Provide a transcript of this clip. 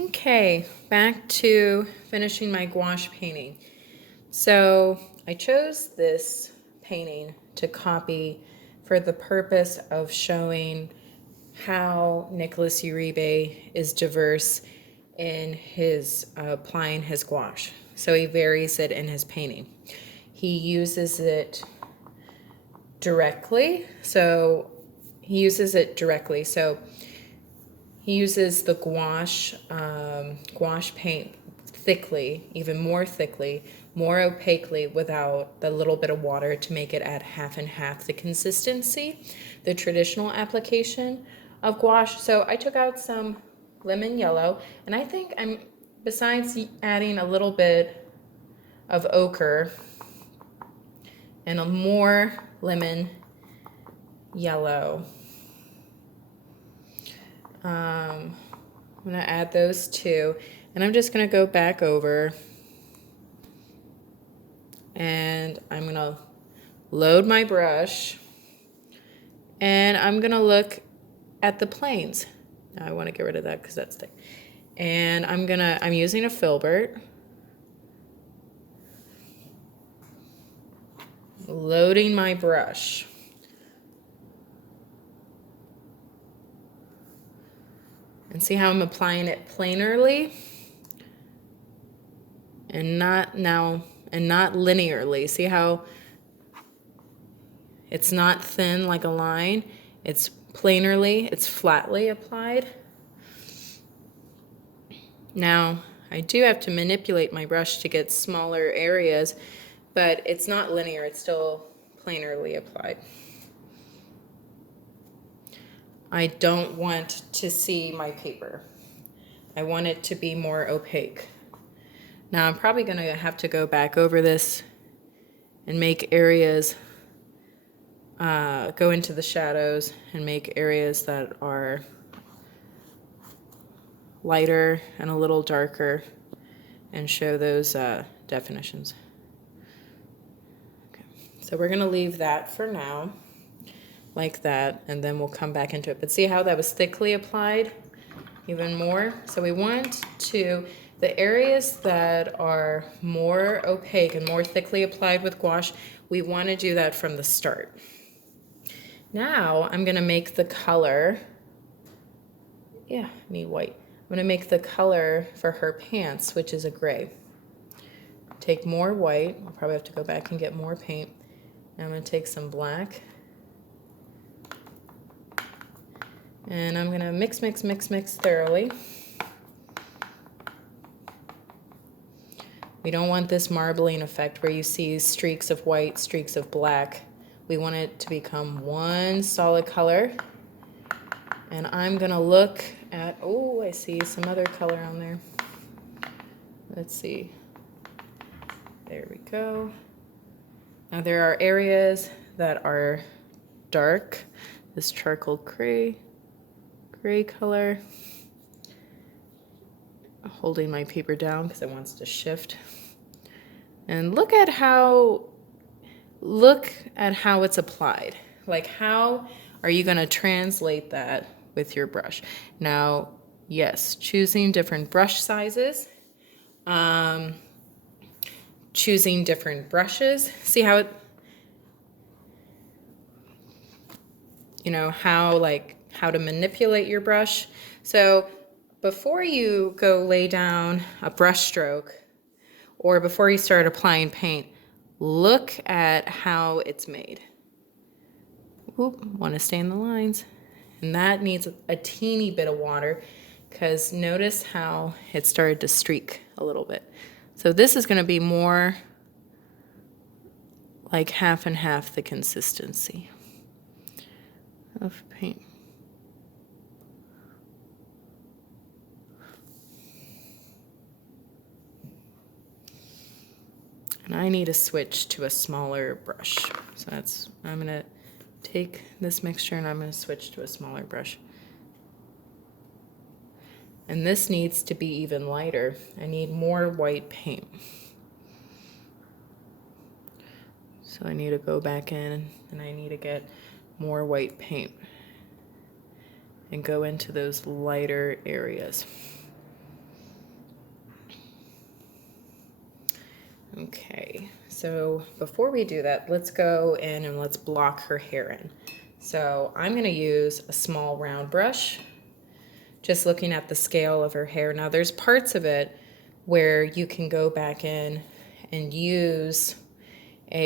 Okay, back to finishing my gouache painting. So I chose this painting to copy for the purpose of showing how Nicholas Uribe is diverse in his applying his gouache. So he varies it in his painting. He uses it directly. So he uses it directly. So he uses the gouache paint thickly, even more thickly, more opaquely without the little bit of water to make it at half and half the consistency, the traditional application of gouache. So I took out some lemon yellow, and I think besides adding a little bit of ochre and a more lemon yellow, I'm gonna add those two, and I'm just gonna go back over and I'm gonna load my brush and I'm gonna look at the planes. Now I wanna get rid of that because that's thick. And I'm using a filbert. Loading my brush. And see how I'm applying it planarly and not linearly. See how it's not thin like a line, it's planarly, it's flatly applied. Now, I do have to manipulate my brush to get smaller areas, but it's not linear, it's still planarly applied. I don't want to see my paper. I want it to be more opaque. Now I'm probably going to have to go back over this and make areas, go into the shadows and make areas that are lighter and a little darker and show those definitions. Okay. So we're going to leave that for now, like that, and then we'll come back into it. But see how that was thickly applied even more? So we want to, the areas that are more opaque and more thickly applied with gouache, we want to do that from the start. Now I'm going to make the color, I need white. I'm going to make the color for her pants, which is a gray. Take more white. I'll probably have to go back and get more paint. And I'm going to take some black. And I'm going to mix thoroughly. We don't want this marbling effect where you see streaks of white, streaks of black. We want it to become one solid color. And I'm going to look at, oh, I see some other color on there. Let's see. There we go. Now there are areas that are dark. This charcoal gray color. Holding my paper down because it wants to shift. And look at how it's applied. Like, how are you going to translate that with your brush? Now, yes, choosing different brush sizes, choosing different brushes. See how it, how to manipulate your brush. So before you go lay down a brush stroke or before you start applying paint, look at how it's made. Oop, want to stay in the lines. And that needs a teeny bit of water because notice how it started to streak a little bit. So this is going to be more like half and half the consistency of paint. And I need to switch to a smaller brush. So I'm gonna take this mixture and I'm gonna switch to a smaller brush. And this needs to be even lighter. I need more white paint. So I need to go back in and I need to get more white paint and go into those lighter areas. Okay, so before we do that, let's go in and let's block her hair in. So I'm gonna use a small round brush, just looking at the scale of her hair. Now there's parts of it where you can go back in and use